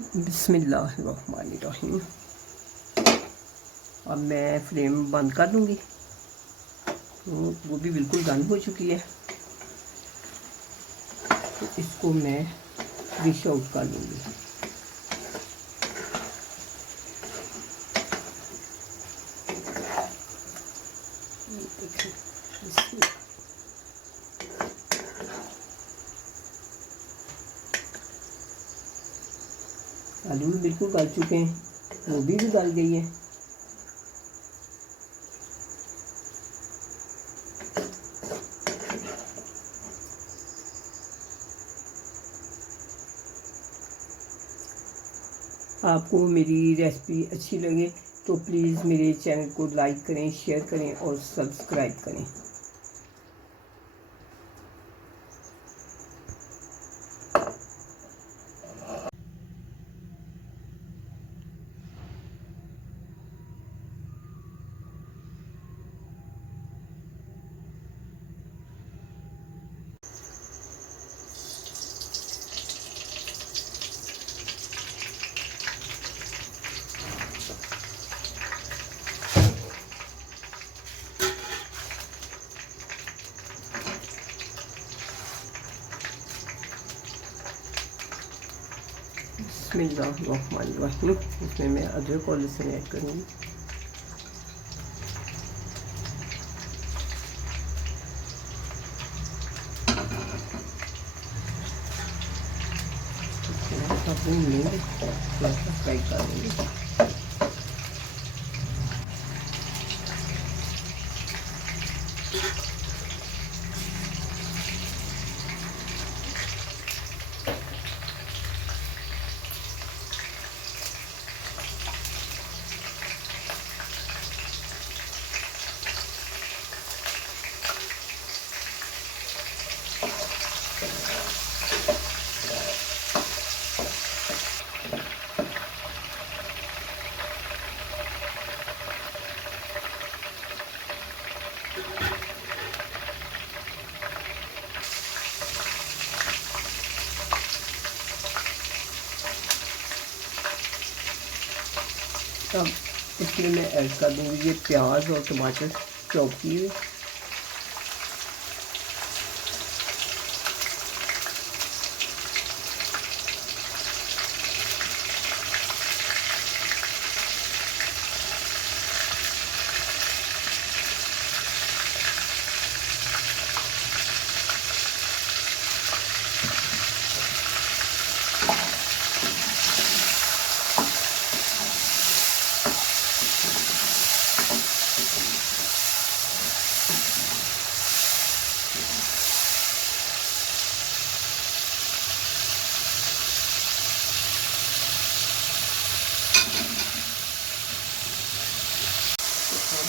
बिस्मिल्लाहिर्रहमानिर्रहीम। अब मैं फ्लेम बंद कर दूंगी। वो भी बिल्कुल गर्म हो चुकी है, तो इसको मैं डिश आउट कर लूँगी। आलू भी बिल्कुल गल चुके हैं, गोभी भी गल गई है। आपको मेरी रेसिपी अच्छी लगे तो प्लीज़ मेरे चैनल को लाइक करें, शेयर करें और सब्सक्राइब करें। बिस्मिल्लाहिर्रहमानिर्रहीम। इसमें मैं अदरक और लहसुन ऐड करूँगी। भून लेंगे, थोड़ा सा फ्राई कर लेंगे। अब इसमें मैं ऐड कर दूँगी ये प्याज और टमाटर चॉप किए।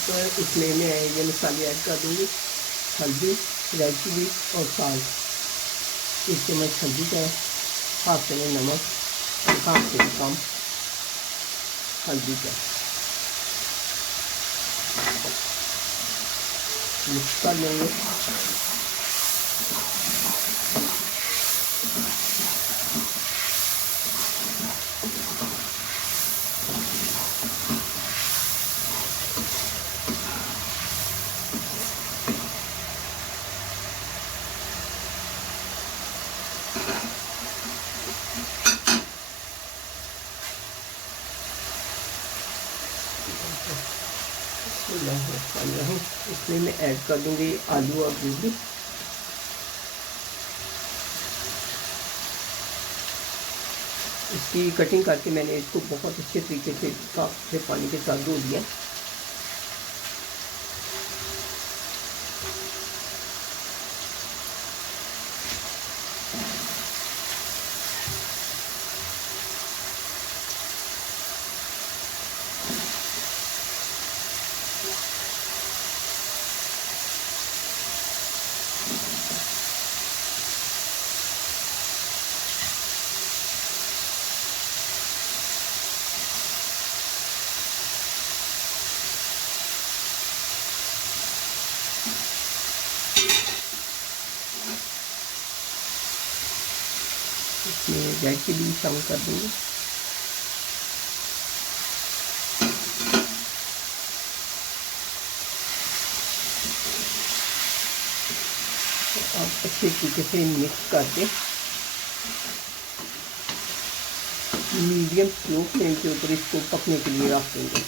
तो इसमें मैं ये मसाले ऐड कर दूँगी, हल्दी, रेड चिली और साल्ट। 1 चम्मच हल्दी का, हाफ चम्मच नमक और हाफ से कम हल्दी का मिक्स कर लेंगे। इसमें मैं ऐड कर दूंगी आलू और गोभी। इसकी कटिंग करके मैंने इसको बहुत अच्छे तरीके से साफ से पानी के साथ धो दिया। इसमें रेड चिली शामिल कर दूँगी। अच्छे तरीके से मिक्स करके मीडियम स्लो फ्लेम के ऊपर इसको पकने के लिए रख देंगे।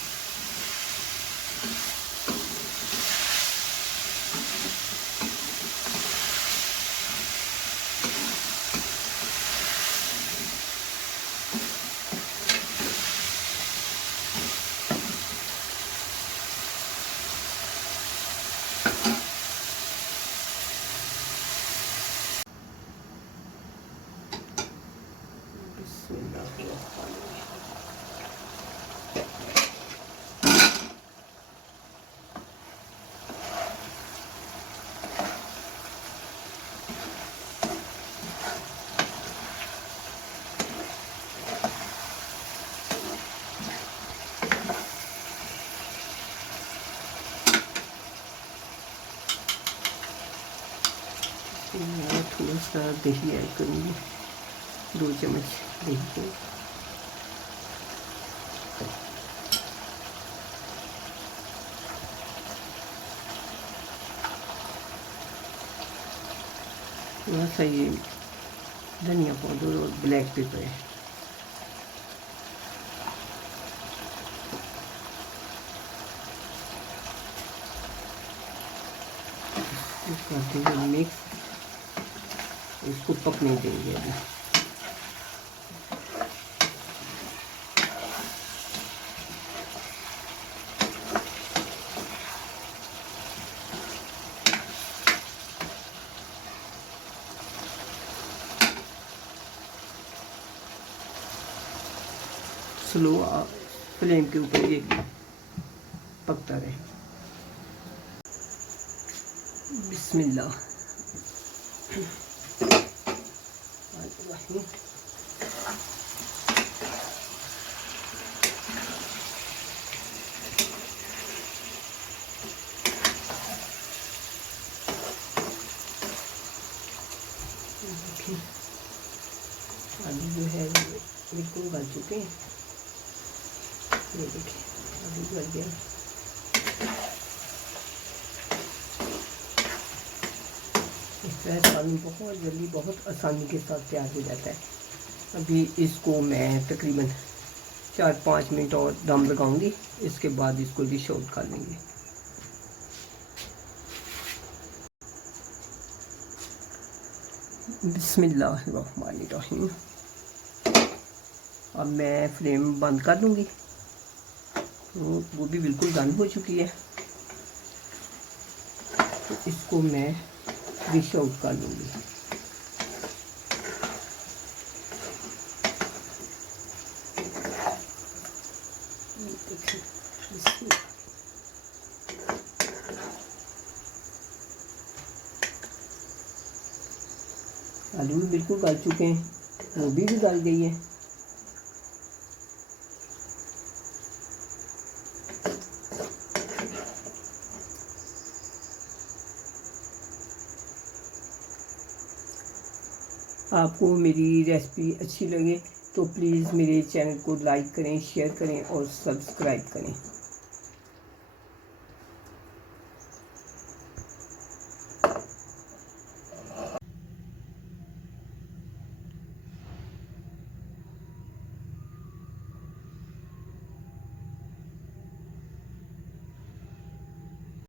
मैं थोड़ा सा दही ऐड करूँगी, 2 चम्मच दही को। थोड़ा सा ये धनिया पाउडर और ब्लैक पेपर है। करते हैं मिक्स, इसको पकने देंगे अभी। स्लो फ्लेम के ऊपर ये पकता रहे। बिस्मिल्लाह। आलू जो है बिल्कुल गल चुके हैं, ये देखिए आलू गल गया। इस तरह सालन बहुत जल्दी बहुत आसानी के साथ तैयार हो जाता है। अभी इसको मैं तकरीबन 4-5 मिनट और दम लगाऊंगी, इसके बाद इसको डिश आउट कर लेंगे। बिस्मिल्लाहिर्रहमानिर्रहीम। अब मैं फ्लेम बंद कर दूंगी। तो वो भी बिल्कुल डन हो चुकी है, तो इसको मैं डिश आउट कर लूँगी। आलू भी बिल्कुल गल चुके हैं, गोभी भी गल गई है। आपको मेरी रेसिपी अच्छी लगे तो प्लीज़ मेरे चैनल को लाइक करें, शेयर करें और सब्सक्राइब करें।